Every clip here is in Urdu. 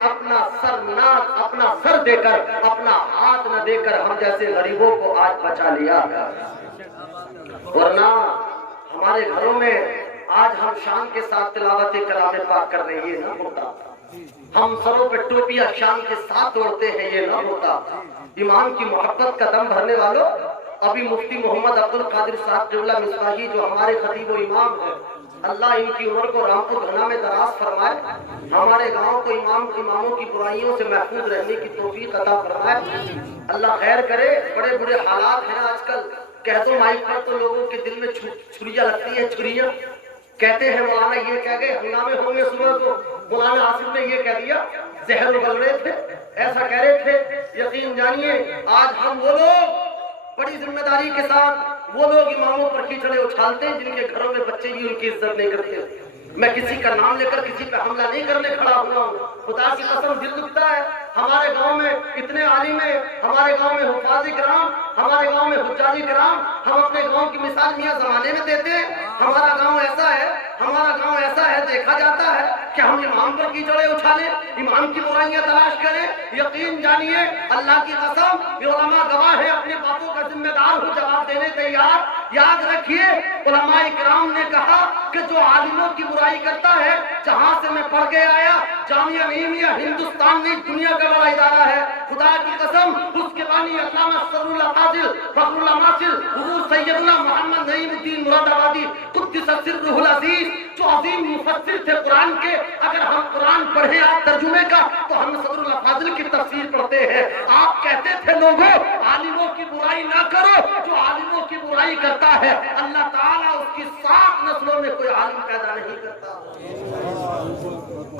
اپنا سر نہ اپنا سر دے کر اپنا ہاتھ نہ دے کر ہم جیسے غریبوں کو آج بچا لیا، ورنہ ہمارے گھروں میں آج ہم شان کے ساتھ تلاوت کلام پاک کر رہے ہیں، یہ نہ ہوتا۔ ہم سروں پہ ٹوپیاں شان کے ساتھ اوڑھتے ہیں، یہ نہ ہوتا۔ ایمان کی محبت کا دم بھرنے والوں، ابھی مفتی محمد عبد القادر صاحب قبلہ مصباحی جو ہمارے خطیب و امام ہیں، اللہ ان کی عمر کو رامپور گھنا میں دراز فرمائے، ہمارے گاؤں کو اماموں کی برائیوں سے محفوظ رہنے کی توفیق عطا فرمائے، اللہ خیر کرے۔ بڑے بڑے حالات ہیں آج کل، کہہ دو مائک پر تو لوگوں کے دل میں چھریاں لگتی ہیں، چھریاں کہتے ہیں مولانا یہ کہہ گئے، ہنگامے ہوں گے صبح کو مولانا آصف نے یہ کہہ دیا، زہر اگل رہے تھے، ایسا کہہ رہے تھے۔ یقین جانیے آج ہم وہ لوگ بڑی ذمہ داری کے ساتھ وہ لوگ اماموں پر کیچڑے اچھالتے ہیں جن کے گھروں میں بچے بھی ان کی عزت نہیں کرتے۔ میں کسی کا نام لے کر کسی پہ حملہ نہیں کرنے کھڑا ہوا ہوں، خدا کی قسم دل دکھتا ہے۔ ہمارے گاؤں میں اتنے عالم ہیں، ہمارے گاؤں میں حفاظ کرام، ہمارے گاؤں میں حجاج کرام، ہم اپنے گاؤں کی مثال میاں زمانے میں دیتے ہیں۔ ہمارا گاؤں ایسا ہے، ہمارا گاؤں ایسا ہے، دیکھا جاتا ہے کہ ہم امام پر کیچڑے اچھالیں، امام کی برائیاں تلاش کریں۔ یقین جانیے اللہ کی قسم یہ علماء گواہ ہیں، اپنی باتوں کا ذمہ دار ہوں، جواب دینے تیار۔ یاد رکھیے علماء کرام نے کہا کہ جو عالموں کی برائی کرتا ہے، جہاں سے میں پڑھ کے آیا جامعہ نعیمیہ ہندوستان نہیں دنیا کا بڑا ادارہ ہے، خدا کی قسم اس کے بانی علامہ سر اللہ فاضل فخر اللہ ماصل حضور سیدنا محمد نعیم الدین مراد آبادی قدس سرہ العزیز جو عظیم مفسر تھے قرآن کے۔ اگر ہم قرآن پڑھیں آپ ترجمے کا تو ہم صدر اللہ فاضل کی تفسیر پڑھتے ہیں۔ آپ کہتے تھے لوگوں عالموں کی برائی نہ کرو، جو عالموں کی برائی کرتا ہے اللہ تعالیٰ اس کی 7 نسلوں میں کوئی عالم پیدا نہیں کرتا۔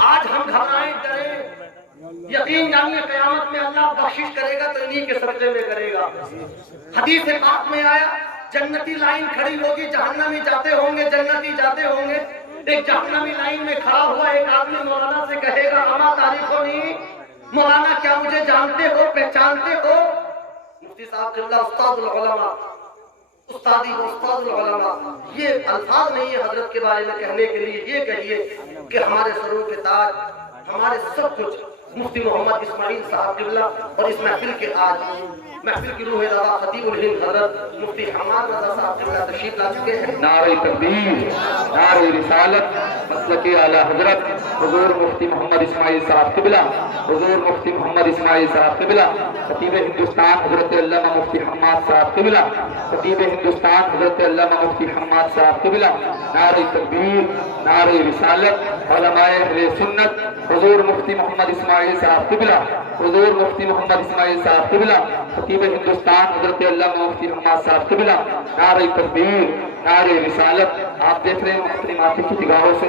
آج ہم گھبرائیں ڈریں، یقین جانیے قیامت میں اللہ بخشش کرے گا تو انہی کے صدقے میں کرے گا۔ حدیث پاک میں آیا جنتی لائن کھڑی ہوگی، جہنمی جاتے ہوں گے، جنتی جاتے ہوں گے۔ ایک جہنمی لائن میں کھڑا ہوا ایک آدمی مولانا سے کہے گا اما تعریفونی، مولانا کیا مجھے جانتے ہو، پہچانتے ہو؟ مفتی صاحب قبلہ استاد العلماء، استادی و استاد العلماء، یہ الفاظ نہیں ہے حضرت کے بارے میں کہنے کے لیے، یہ کہیے کہ ہمارے سروں کے تاج، ہمارے سب کچھ مفتی محمد اسماعیل صاحب قبلہ، اور اس محفل کے آج محفل کی روح روا خطیب الہند حضرت مفتی حماد رضا صاحب قبلہ تشریف لا چکے ہیں۔ نعرہ تکبیر، نعرہ رسالت، مسلک اعلیٰ حضرت حضور مفتی محمد اسماعیل صاحب قبلہ، حضور مفتی محمد اسماعیل صاحب قبلہ، خطیب ہندوستان حضرت علامہ مفتی حماد صاحب قبلہ، خطیب ہندوستان حضرت علامہ مفتی حماد صاحب قبلہ، نعرہ تکبیر، نعرہ رسالت، علماء اہل سنت، حضور مفتی محمد اسماعیل صاحب قبلہ، حضور مفتی محمد اسماعیل صاحب قبلہ، خطیب ہندوستان حضرت علامہ مفتی حماد صاحب قبلہ، نعرہ تکبیر، نعرہ رسالت۔ آپ دیکھ رہے ہیں اپنی ماتھی کی نگاہوں سے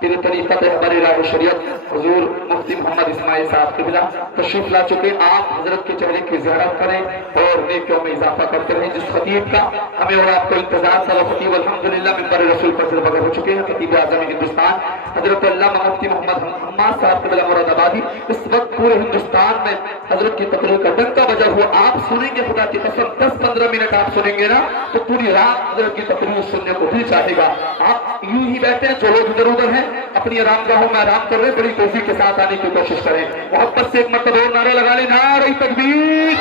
پھر طریقت احبار راہ شریعت حضور مفتی محمد اسماعیل صاحب قبلہ تشریف لا چکے۔ آپ حضرت کے چہرے کی زیارت کریں اور نیکیوں میں اضافہ کرتے رہیں۔ جس خطیب کا ہمیں اور آپ کو انتظار تھا وہ خطیب الحمدللہ منبر رسول پر بگر ہو چکے ہیں، خطیب اعظم ہندوستان حضرت علامہ مفتی محمد حماد صاحب قبلہ مراد آبادی۔ اس وقت پورے ہندوستان میں حضرت کی تقریر کا ڈنکا بجا ہوا، آپ سنیں گے خدا کی قسم 10-15 منٹ آپ سنیں گے نا تو پوری رات حضرت کی تقریر سننے کو دل چاہے گا۔ آپ یوں ہی بیٹھے ہیں، جو لوگ ادھر ادھر ہیں اپنی آرام گاہوں میں آرام کر رہے ہیں، بڑی توفیق کے ساتھ آنے کی کوشش کریں۔ محبت سے ایک مرتبہ اور نعرہ لگا لیں، نعرہ تکبیر،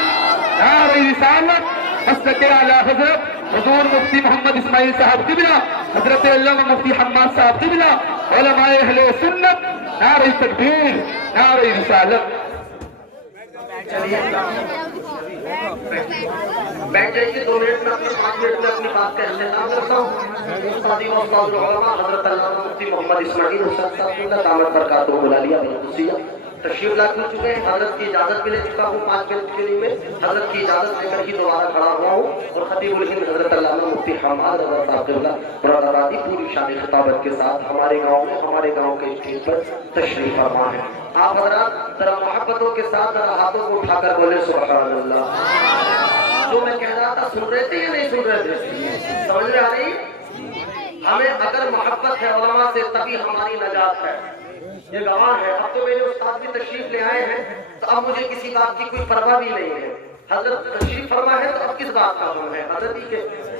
نعرہ رسالت، مسلک اعلیٰ حضرت حضور مفتی محمد اسماعیل صاحب قبلہ، حضرت علامہ مفتی حماد صاحب قبلہ، علماء اہل سنت، نعرہ تکبیر، نعرہ رسالت۔ بیٹھ جائیے 2 منٹ میں، اپنے 5 منٹ میں اپنی بات کا اختتام کرتا ہوں۔ استادی و استاد العلماء حضرت علامہ مفتی محمد اسماعیل صاحب قبلہ دامت برکاتہ العالیہ القدسیہ تشریف لا چکے ہیں۔ حضرت کی اجازت بھی لے چکا ہوں 5 منٹ کے لیے، میں حضرت کی اجازت لے کر ہی دوبارہ کھڑا ہوا ہوں، اور خطیب الہند حضرت علامہ مفتی حماد رضا صاحب قبلہ مراد آبادی پوری شان خطابت کے ساتھ ہمارے گاؤں میں، ہمارے گاؤں کے اسٹیج پر تشریف فرما ہے۔ آپ حضرات ذرا محبتوں کے ساتھ ذرا ہاتھوں کو اٹھا کر بولے سبحان اللہ۔ جو میں کہہ رہا تھا سن رہے تھے یا نہیں سن رہے تھے؟ سمجھ رہے آ رہی؟ ہمیں اگر محبت ہے علماء سے تبھی ہماری نجات ہے، یہ گواہ ہے۔ اب تو میرے استاد بھی تشریف لے آئے ہیں تو اب مجھے کسی بات کی کوئی پرواہ بھی نہیں ہے۔ حضرت تشریف فرما ہے تو اب کس بات کا غم ہے؟ حضرت ہی کے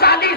40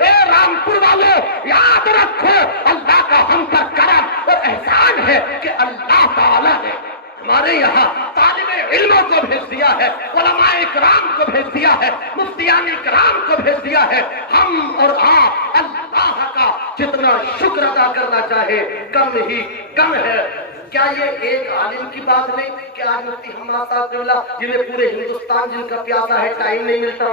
اے رامپور والوں یاد رکھو اللہ کا ہم پر کرم اور احسان ہے کہ اللہ تعالیٰ نے ہمارے یہاں طالب علموں کو بھیج دیا ہے، علماء اکرام کو بھیج دیا ہے، مفتیان اکرام کو بھیج دیا ہے۔ ہم اور آپ اللہ کا جتنا شکر ادا کرنا چاہے کم ہے۔ کیا یہ ایک عالم کی بات نہیں کہ آج مفتی حماد صاحب جنہیں پورے ہندوستان جن کا پیاسا ہے ٹائم نہیں ملتا،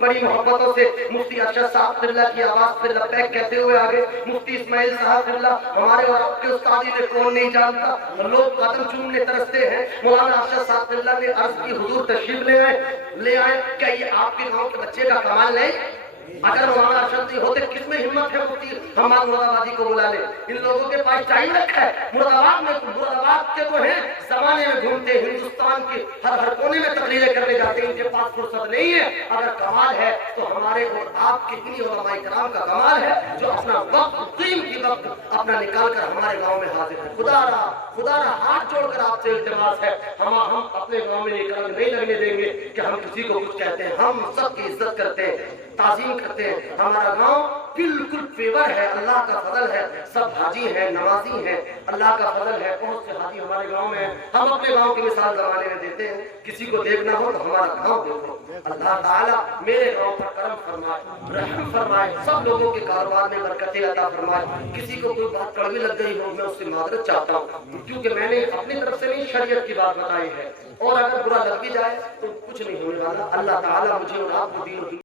بڑی محبتوں سے مفتی ارشد صاحب کی آواز سے لبیک کہتے ہوئے آگے، مفتی اسماعیل صاحب ہمارے اور آپ کے استادی نے کون نہیں جانتا، لوگ قدم چومنے ترستے ہیں۔ مولانا ارشد صاحب نے عرض کی حضور تشریف لے آئے، کیا یہ آپ کے گاؤں کے بچے کا کمال نہیں؟ اگر مولانا ارشد نہیں ہوتے کس میں ہمت ہے مفتی حماد مراد آبادی کو بلا لے؟ ان لوگوں کے پاس ٹائم رکھا ہے۔ مراد آباد کے تو ہیں زمانے میں گھومتے، ہندوستان کے ہر کونے میں تقریریں کرنے جاتے، ان کے پاس فرصت نہیں ہے۔ اگر کمال ہے تو ہمارے اور آپ کے انہی علماء کرام کا کمال ہے جو اپنا وقت قیمتی وقت اپنا نکال کر ہمارے گاؤں میں حاضر ہے۔ خدا را ہاتھ جوڑ کر آپ سے التماس ہے، ہم اپنے گاؤں میں یہ کام نہیں لگنے دیں گے کہ ہم کسی کو کچھ کہتے ہیں۔ ہم سب کی عزت کرتے ہیں، تعظیم کرتے ہیں۔ ہمارا گاؤں بالکل پیور ہے، اللہ کا فضل ہے، سب حاجی ہیں، نمازی ہیں، اللہ کا فضل ہے، بہت سے حاجی ہمارے گاؤں میں ہیں۔ ہم اپنے گاؤں کی مثال زمانے میں دیتے ہیں، کسی کو دیکھنا ہو تو ہمارا گاؤں دیکھو۔ اللہ تعالیٰ میرے گاؤں پر کرم فرمائے، رحم فرمائے، سب لوگوں کے کاروبار میں برکتیں عطا فرمائے۔ کسی کو کوئی بات کڑوی لگ گئی ہو میں اس سے معذرت چاہتا ہوں، کیونکہ میں نے اپنی طرف سے نہیں شریعت کی بات بتائی ہے، اور اگر برا لگ بھی جائے تو کچھ نہیں ہونے والا۔ اللہ تعالیٰ مجھے اور آپ کو دین